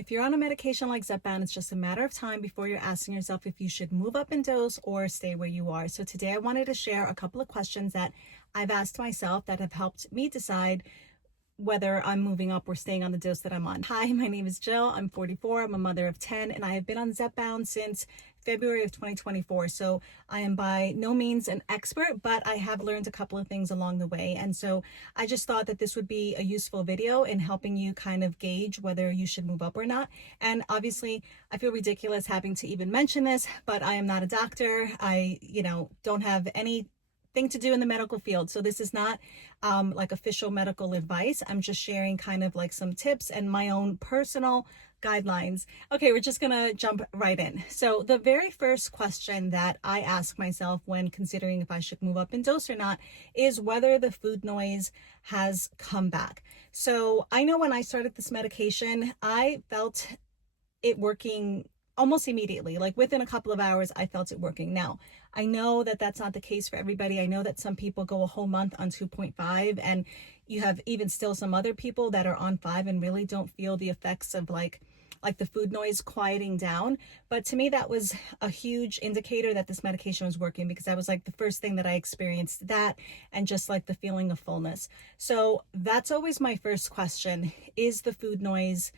If you're on a medication like Zepbound, it's just a matter of time before you're asking yourself if you should move up in dose or stay where you are. So today I wanted to share a couple of questions that I've asked myself that have helped me decide whether I'm moving up or staying on the dose that I'm on. Hi, my name is Jill. I'm 44. I'm a mother of 10, and I have been on Zepbound since February of 2024. So I am by no means an expert, but I have learned a couple of things along the way. And so I just thought that this would be a useful video in helping you kind of gauge whether you should move up or not. And obviously I feel ridiculous having to even mention this, but I am not a doctor. I, don't have any thing to do in the medical field. So this is not like official medical advice. I'm just sharing kind of like some tips and my own personal guidelines. Okay, we're just gonna jump right in. So the very first question that I ask myself when considering if I should move up in dose or not is whether the food noise has come back. So I know when I started this medication, I felt it working almost immediately. Like within a couple of hours, I felt it working. Now, I know that that's not the case for everybody. I know that some people go a whole month on 2.5, and you have even still some other people that are on 5 and really don't feel the effects of like the food noise quieting down. But to me, that was a huge indicator that this medication was working, because that was like the first thing that I experienced, that and just like the feeling of fullness. So that's always my first question. Is the food noise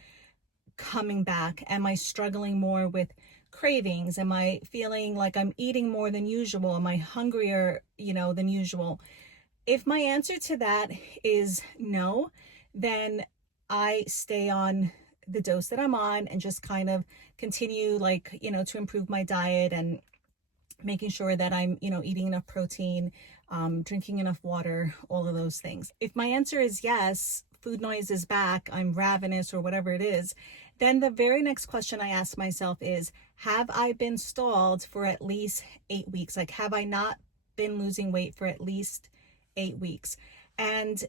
coming back? Am I struggling more with cravings? Am I feeling like I'm eating more than usual? Am I hungrier, than usual? If my answer to that is no, then I stay on the dose that I'm on and just kind of continue to improve my diet and making sure that I'm, eating enough protein, drinking enough water, all of those things. If my answer is yes, food noise is back, I'm ravenous or whatever it is, then the very next question I ask myself is, have I been stalled for at least 8 weeks? Like, have I not been losing weight for at least 8 weeks? And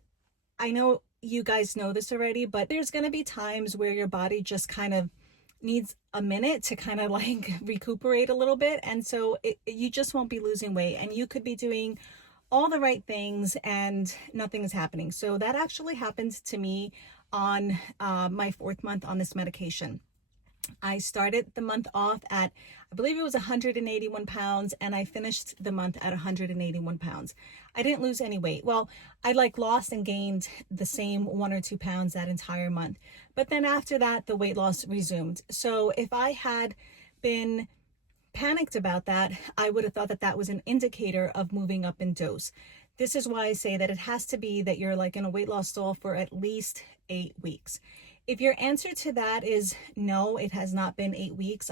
I know you guys know this already, but there's going to be times where your body just kind of needs a minute to kind of like recuperate a little bit. And so you just won't be losing weight, and you could be doing all the right things and nothing is happening. So that actually happened to me on my 4th month on this medication. I started the month off at, I believe it was 181 pounds, and I finished the month at 181 pounds. I didn't lose any weight. Well, I lost and gained the same 1 or 2 pounds that entire month. But then after that, the weight loss resumed. So if I had been panicked about that, I would have thought that that was an indicator of moving up in dose. This is why I say that it has to be that you're like in a weight loss stall for at least 8 weeks. If your answer to that is no, it has not been 8 weeks,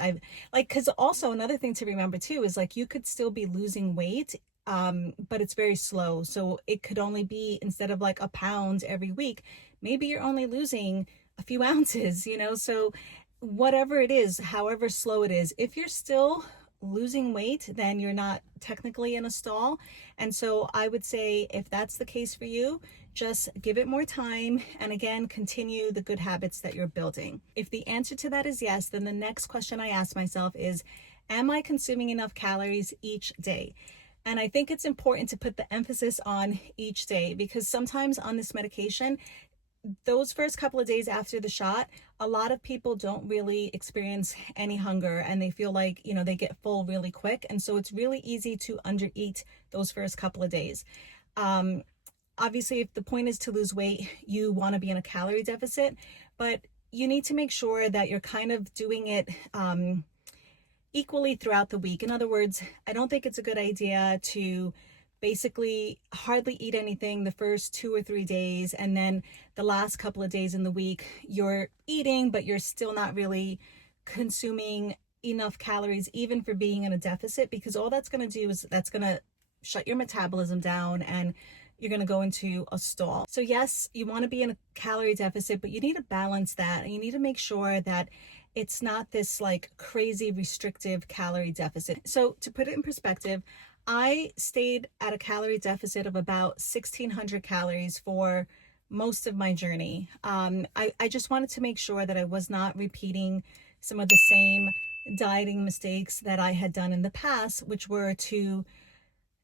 because also another thing to remember too is you could still be losing weight, but it's very slow. So it could only be, instead of a pound every week, maybe you're only losing a few ounces, so whatever it is, however slow it is, if you're still losing weight, then you're not technically in a stall. And so I would say, if that's the case for you, just give it more time, and again, continue the good habits that you're building. If the answer to that is yes, then the next question I ask myself is, am I consuming enough calories each day? And I think it's important to put the emphasis on each day, because sometimes on this medication, those first couple of days after the shot, a lot of people don't really experience any hunger, and they feel like, they get full really quick. And so it's really easy to undereat those first couple of days. Obviously, if the point is to lose weight, you want to be in a calorie deficit, but you need to make sure that you're kind of doing it equally throughout the week. In other words, I don't think it's a good idea to basically hardly eat anything the first 2 or 3 days, and then the last couple of days in the week you're eating, but you're still not really consuming enough calories even for being in a deficit, because all that's going to do is that's going to shut your metabolism down and you're going to go into a stall. So yes, you want to be in a calorie deficit, but you need to balance that, and you need to make sure that it's not this crazy restrictive calorie deficit. So to put it in perspective, I stayed at a calorie deficit of about 1,600 calories for most of my journey. I just wanted to make sure that I was not repeating some of the same dieting mistakes that I had done in the past, which were to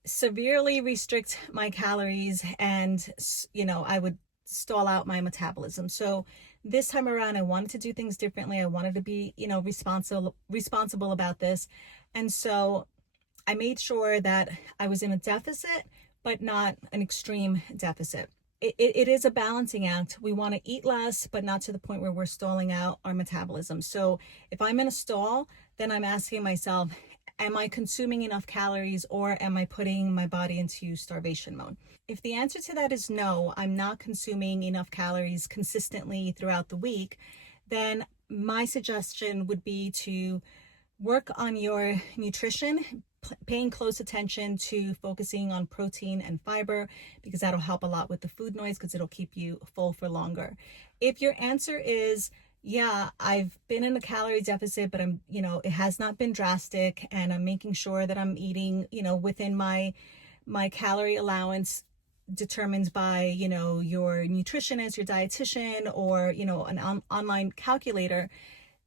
severely restrict my calories, and I would stall out my metabolism. So this time around I wanted to do things differently. I wanted to be, responsible about this. And so I made sure that I was in a deficit, but not an extreme deficit. It is a balancing act. We want to eat less, but not to the point where we're stalling out our metabolism. So if I'm in a stall, then I'm asking myself, am I consuming enough calories, or am I putting my body into starvation mode? If the answer to that is no, I'm not consuming enough calories consistently throughout the week, then my suggestion would be to work on your nutrition, paying close attention to focusing on protein and fiber, because that'll help a lot with the food noise, because it'll keep you full for longer. If your answer is, yeah, I've been in a calorie deficit, but it has not been drastic, and I'm making sure that I'm eating, within my calorie allowance determined by, your nutritionist, your dietitian, or, an online calculator,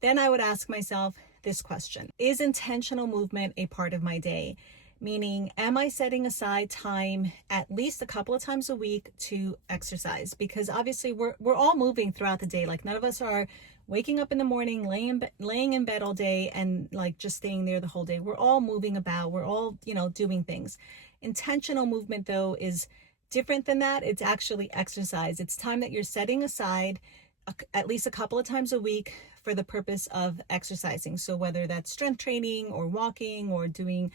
then I would ask myself this question: is intentional movement a part of my day? Meaning, am I setting aside time at least a couple of times a week to exercise? Because obviously we're all moving throughout the day. Like, none of us are waking up in the morning, laying in bed all day and like just staying there the whole day. We're all moving about. We're all, doing things. Intentional movement, though, is different than that. It's actually exercise. It's time that you're setting aside at least a couple of times a week for the purpose of exercising. So whether that's strength training or walking or doing,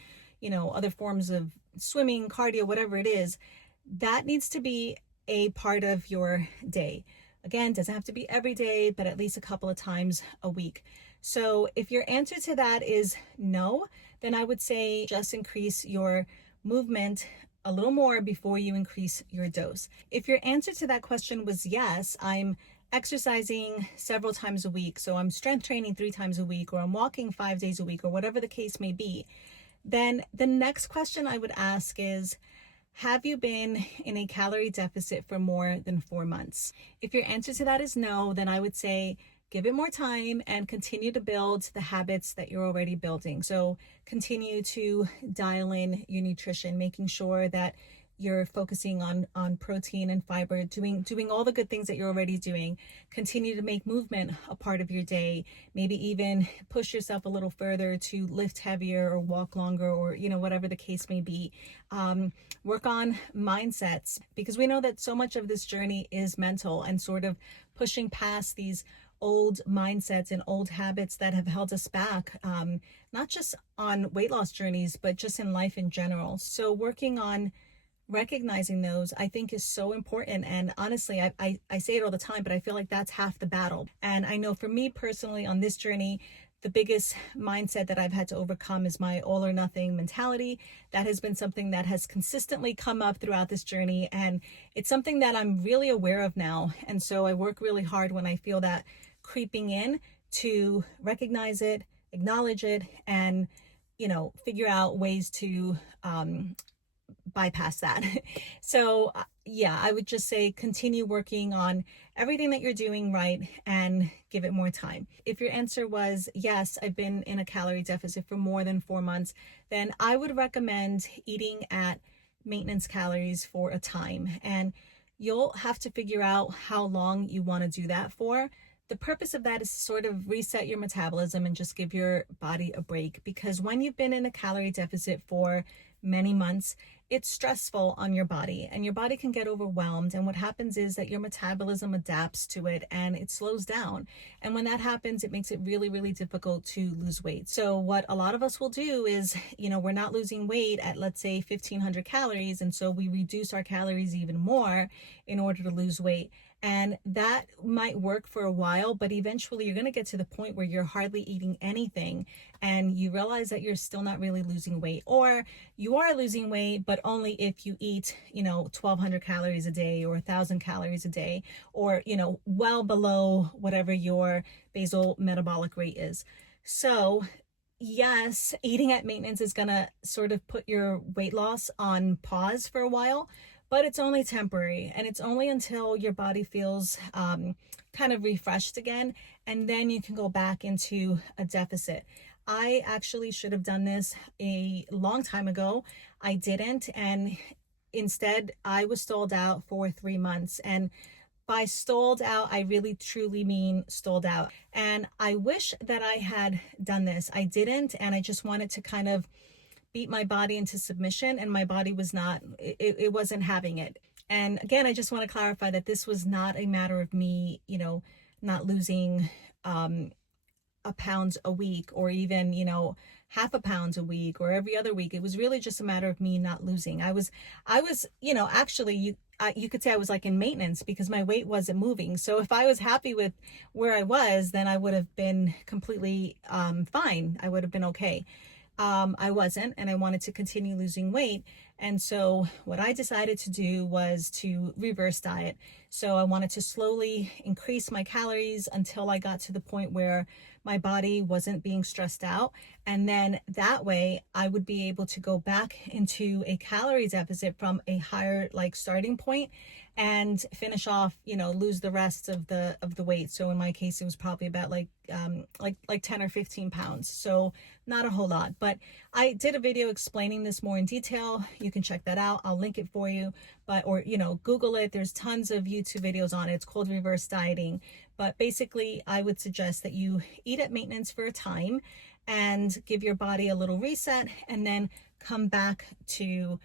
other forms of swimming, cardio, whatever it is, that needs to be a part of your day. Again, doesn't have to be every day, but at least a couple of times a week. So if your answer to that is no, then I would say just increase your movement a little more before you increase your dose. If your answer to that question was yes, I'm exercising several times a week, so I'm strength training 3 times a week, or I'm walking 5 days a week, or whatever the case may be, then the next question I would ask is, have you been in a calorie deficit for more than 4 months? If your answer to that is no, then I would say give it more time and continue to build the habits that you're already building. So continue to dial in your nutrition, making sure that you're focusing on protein and fiber, doing all the good things that you're already doing. Continue to make movement a part of your day. Maybe even push yourself a little further to lift heavier or walk longer, or whatever the case may be. Work on mindsets, because we know that so much of this journey is mental, and sort of pushing past these old mindsets and old habits that have held us back, not just on weight loss journeys, but just in life in general. So working on recognizing those, I think, is so important. And honestly, I say it all the time, but I feel like that's half the battle. And I know for me personally on this journey, the biggest mindset that I've had to overcome is my all or nothing mentality. That has been something that has consistently come up throughout this journey, and it's something that I'm really aware of now. And so I work really hard when I feel that creeping in to recognize it, acknowledge it, and figure out ways to bypass that. So yeah, I would just say continue working on everything that you're doing right and give it more time. If your answer was yes, I've been in a calorie deficit for more than 4 months, then I would recommend eating at maintenance calories for a time, and you'll have to figure out how long you want to do that for. The purpose of that is to sort of reset your metabolism and just give your body a break, because when you've been in a calorie deficit for many months, it's stressful on your body, and your body can get overwhelmed. And what happens is that your metabolism adapts to it and it slows down. And when that happens, it makes it really, really difficult to lose weight. So what a lot of us will do is, we're not losing weight at, let's say, 1,500 calories. And so we reduce our calories even more in order to lose weight. And that might work for a while, but eventually you're going to get to the point where you're hardly eating anything, and you realize that you're still not really losing weight, or you are losing weight, but only if you eat, 1,200 calories a day or 1,000 calories a day, or, well below whatever your basal metabolic rate is. So yes, eating at maintenance is going to sort of put your weight loss on pause for a while, but it's only temporary, and it's only until your body feels kind of refreshed again, and then you can go back into a deficit. I actually should have done this a long time ago. I didn't, and instead I was stalled out for 3 months. And By stalled out, I really truly mean stalled out. And I wish that I had done this. I didn't, and I just wanted to kind of beat my body into submission, and my body was not, it wasn't having it. And again, I just want to clarify that this was not a matter of me, not losing a pound a week, or even, half a pound a week or every other week. It was really just a matter of me not losing. I was, actually, you could say I was like in maintenance, because my weight wasn't moving. So if I was happy with where I was, then I would have been completely fine. I would have been okay. I wasn't, and I wanted to continue losing weight. And so what I decided to do was to reverse diet. So I wanted to slowly increase my calories until I got to the point where my body wasn't being stressed out. And then that way I would be able to go back into a calorie deficit from a higher starting point, and finish off, lose the rest of the weight. So in my case, it was probably about like 10 or 15 pounds. So not a whole lot, but I did a video explaining this more in detail. You can check that out. I'll link it for you, or Google it. There's tons of YouTube videos on it. It's called reverse dieting. But basically, I would suggest that you eat at maintenance for a time and give your body a little reset, and then come back to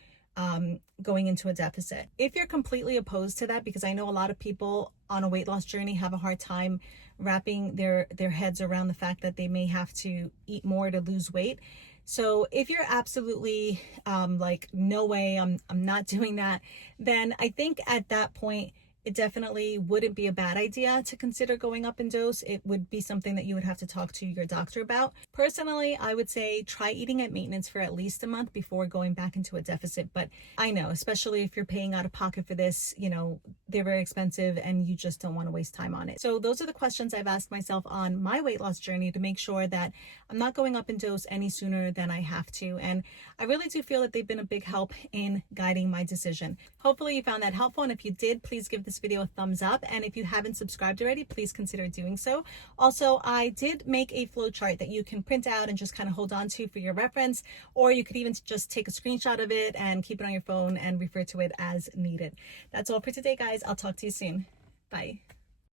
going into a deficit. If you're completely opposed to that, because I know a lot of people on a weight loss journey have a hard time wrapping their heads around the fact that they may have to eat more to lose weight. So if you're absolutely like, no way, I'm not doing that, then I think at that point, it definitely wouldn't be a bad idea to consider going up in dose. It would be something that you would have to talk to your doctor about. Personally, I would say try eating at maintenance for at least a month before going back into a deficit. But I know, especially if you're paying out of pocket for this, they're very expensive and you just don't want to waste time on it. So those are the questions I've asked myself on my weight loss journey to make sure that I'm not going up in dose any sooner than I have to. And I really do feel that they've been a big help in guiding my decision. Hopefully you found that helpful. And if you did, please give this video a thumbs up. And if you haven't subscribed already, please consider doing so. Also, I did make a flow chart that you can print out and just kind of hold on to for your reference, or you could even just take a screenshot of it and keep it on your phone and refer to it as needed. That's all for today, guys. I'll talk to you soon. Bye.